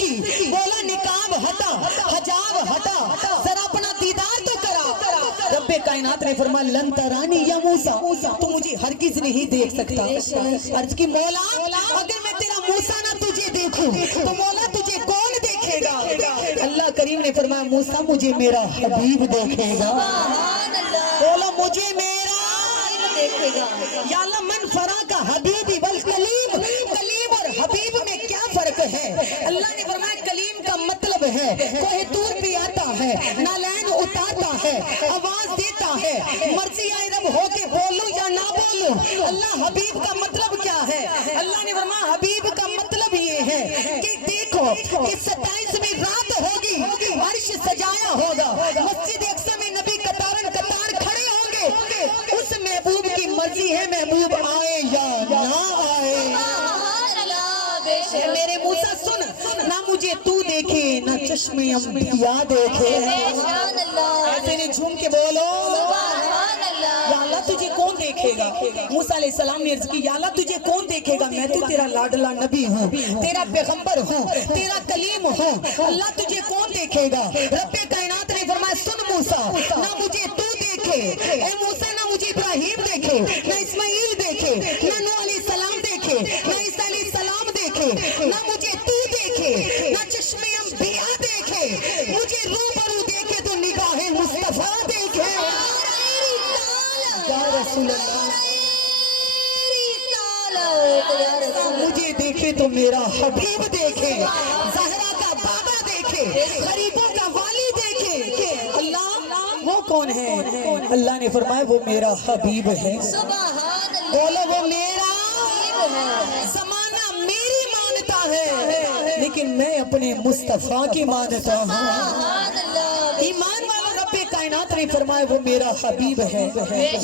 की। बोला निकाब हटा, हजाब हटा, जरा अपना दीदार तो करा। रब्बे कायनात ने फरमाया लन तरानी या मूसा, तू मुझे हरगिज़ नहीं देख सकता। अर्ज की मौला अगर मैं तेरा मूसा ना तुझे देखूं तो मौला तुझे कौन देखेगा? अल्लाह करीम ने फरमाया मूसा मुझे मेरा हबीब देखेगा। बोलो मुझे मेरा देखेगा। या अल्लाह मन फरा का हबीबी बल कलीम, कलीम और हबीब में क्या फर्क है? अल्लाह ने फरमाया कलीम का मतलब है कोई दूर पे आता है, नालैन उतारता है, आवाज देता है, मर्जी आए रब होके बोलूं या ना बोलूं। अल्लाह हबीब का मतलब क्या है? अल्लाह ने फरमाया हबीब का मतलब ये है कि देखो कि 27वीं रात होगी, अर्श सजाया होगा, मस्जिद अक्सा में नबी कतारन कतार खड़े होंगे, उस महबूब की मर्जी है महबूब आए या ना आए। मेरे मूसा सुन, ना मुझे तू देखे ना चश्मे अंबिया देखे। ऐसे नहीं झूम के बोलो या अल्लाह तुझे कौन देखेगा? मूसा अलैहिस्सलाम ने अर्ज की या अल्लाह तुझे कौन देखेगा? मैं तो तेरा लाडला नबी हूँ, तेरा पैगंबर हूँ, तेरा कलीम हूँ। अल्लाह तुझे कौन देखेगा? रब्बे कायनात ने फरमाया सुन मूसा, ना मुझे तू देखे ए मूसा, ना मुझे इब्राहिम देखे, ना इस्माइल देखे, ना नूह अलैहिस्सलाम देखे, ना ईसा अलैहिस्सलाम देखे, ना मुझे तू देखे, ना चश्मे अंबिया देखे, मुझे रूबरू देखे तो निगाहे मुस्तफा देखे। या रसूल अल्लाह मुझे देखे तो मेरा हबीब देखे, ज़हरा का बाबा देखे, गरीबों का वाली देखे। अल्लाह वो कौन है? अल्लाह ने फरमाया वो मेरा हबीब है। बोलो वो मेरा ज़माना मेरी मानता है, लेकिन मैं अपने मुस्तफा की मानता हूँ। ईमान वालों रब्बे कायनात ने फरमाया वो मेरा हबीब है।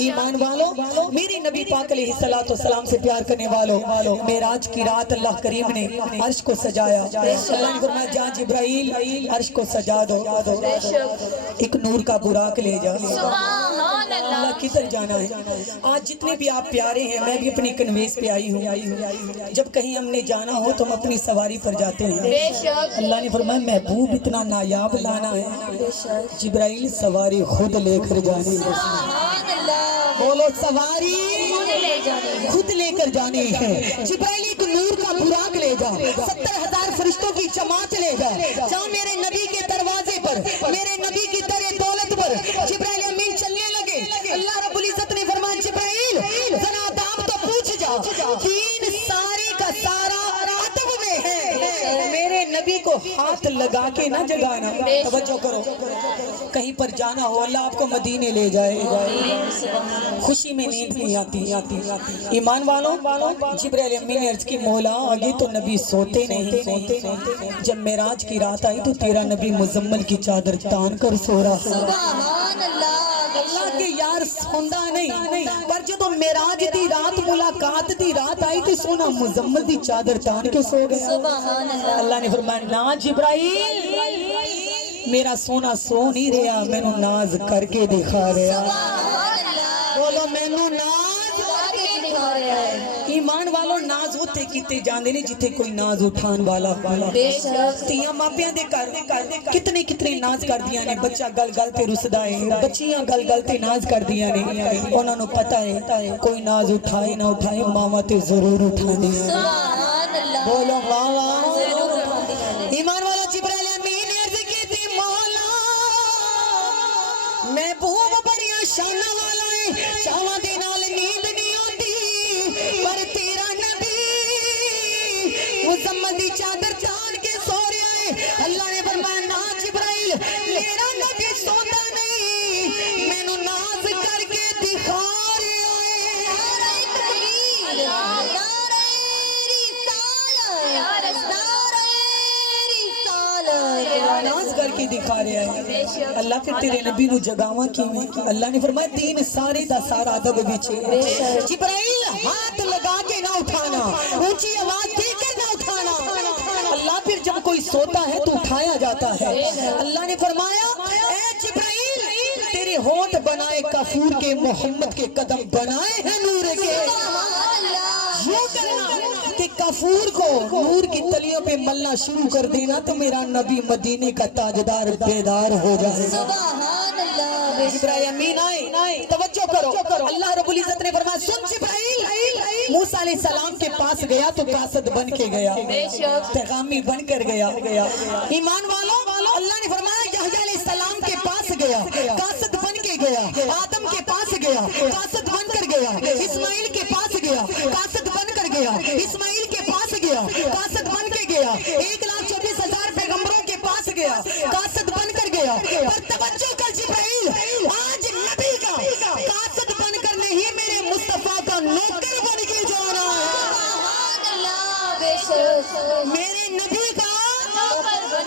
ईमान वालों मेरे नबी पाक अलैहिस्सलाम से प्यार करने वालों, मेराज की रात अल्लाह करीम ने अर्श को सजाया। अल्लाह ने फरमाया जा जिब्राइल अर्श को सजा दो, एक नूर का बुराक ले जा। अल्लाह किधर जाना है? आज जितने भी आप प्यारे हैं, मैं भी अपनी कन्वेस पे आई हूँ। जब कहीं हमने जाना हो तो हम अपनी सवारी पर जाते हैं। अल्लाह ने फरमाया महबूब इतना नायाब लाना है, जिब्राइल सवारी खुद लेकर जानी है। बोलो सवारी खुद लेकर जानी है। जिब्राइल एक नूर का बुराक ले जा, 70,000 फरिश्तों की जमात ले जा, जहाँ मेरे नबी के दरवाजे पर, मेरे नबी की दर दौलत पर जिब्राइल अमीन चलने लगे। अल्लाह रब्बुल इज्जत ने फरमाया जिब्राइल जरा आदाब तो पूछ जा, दीन सारे का सारा अदब में है, मेरे नबी को हाथ लगा के ना जगाना। तवज्जो करो, कहीं पर जाना हो अल्लाह आपको मदीने ले जाए, खुशी में नींद नहीं आती। ईमान वालों जिब्राइल अमीन ने अर्ज की मौला आगे तो नबी सोते नहीं। जब मेराज की रात आई तो तेरा नबी मुजम्मल की चादर तान कर सो रहा। अल्लाह के यार सोंदा नहीं, पर जो तो मेराज दी रात मुलाकात दी रात आई थी सोना मुजम्मल दी चादर तान के सो गए। अल्लाह ने फरमाया ना जिब्राइल मेरा सोना सो नहीं रहा, मैनू नाज करके दिखा रहा। बोलो मैनू नाज करके दिखा रहा है। ईमान वालों नाज उत्थे कीते जांदे ने जिथे कोई नाज उठान वाला। तियां मापियां दे घर कितने कितने नाज करदियां ने। बच्चा गल गल ते रुसदा है, बच्चियां गल गल ते नाज करदियां ने। उन्हां नूं पता है कोई नाज उठाए ना उठाए मावां ते जरूर उठांदियां। बोलो वाह वाह। ईमान वाला जिब्राइल अमीन ने अर्ज की थी मौला महबूब बड़ियां शाना वाला है, चावां दे नाल नींद नहीं आती, पर तेरा नबी मुजम्मल दी चादर तान के सो रहा है। अल्लाह ने फरमाया ना जिब्राइल मेरा नबी सोता नहीं, मैनू नाज करके दिखा रहा है। नाज करके दिखा रहा है। अल्लाह फिर तेरे नबी नू जगावा किवें? अल्लाह ने फरमाया दीन सारे दा सारा अदब विच है। जिब्राइल हाथ लगा के ना उठाना, ऊंची आवाज देकर ना उठाना। अल्लाह फिर जब कोई सोता है तो उठाया जाता है। अल्लाह ने फरमाया ए जिब्राइल तेरे होंठ बनाए कफूर के, मोहम्मद के कदम बनाए हैं नूर के। यूं करना कि کافور کو نور کی تلیوں پہ ملنا شروع کر دینا تو میرا نبی مدینے کا تاجدار بیدار ہو جائے. سبحان اللہ. جبرائیل امین آئے. توجہ کرو. اللہ رب العزت نے فرمایا سن جبرائیل. موسیٰ علیہ السلام کے پاس گیا تو قاصد بن کے گیا, پیغامی بن کر گیا. ایمان والوں, اللہ نے فرمایا یحییٰ علیہ السلام کے پاس گیا, قاصد بن کے گیا. آدم کے پاس گیا, قاصد بن کر گیا. اسماعیل کے پاس گیا, قاصد بن کر گیا. اسماعیل کے پاس گیا, قاصد بن کے گیا. 1,24,000 پیغمبروں کے پاس گیا, قاصد بن کر گیا. پر توجہ کر جبرائیل, آج نبی کا قاصد بن کر نہیں میرے مصطفیٰ کا نوکر بن کے جا رہا ہے. سبحان اللہ. بے شک میرے نبی کا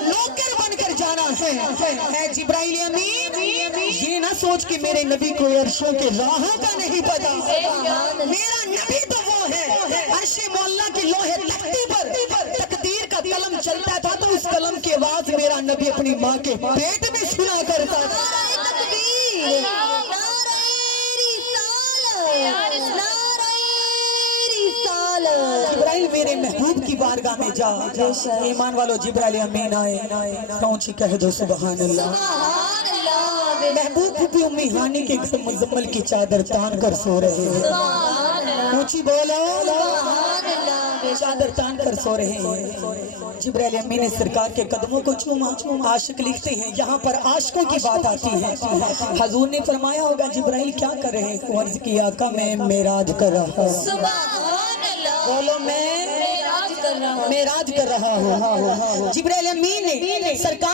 نوکر بن کر جانا ہے. اے جبرائیل امین, یہ نہ سوچ کہ میرے نبی کو عرشوں کے راہوں کا نہیں پتا. میرا نبی تو وہ ہے عرش مولا کی لوح تختی پر تقدیر کا قلم چلتا تھا تو اس قلم کی آواز میرا نبی اپنی ماں کے پیٹ میں سنا کرتا تھا. نعرہ تکبیر, نعرہ رسالت, نعرہ رسالت. جبرائیل میرے محبوب کی بارگاہ میں جا. ایمان والو جبرائیل امین آئے, اونچی کہہ دو سبحان اللہ. سبحان اللہ. محبوب بھی امی ہانی کے گھر مزمل کی چادر تان کر سو رہے ہیں. سبحان اللہ. اونچی بولو, سبحان اللہ. چادر تان کر سو رہے ہیں. جبرائیل امین نے سرکار کے قدموں کو چوما. عاشق لکھتے ہیں یہاں پر عاشقوں کی بات آتی ہے. حضور نے فرمایا ہوگا جبرائیل کیا کر رہے ہیں؟ عرض کیا آقا میں معراج کر رہا ہوں. سبحان اللہ. بولو میں معراج کر رہا ہوں. معراج کر رہا ہوں. جبرائیل امین نے سرکار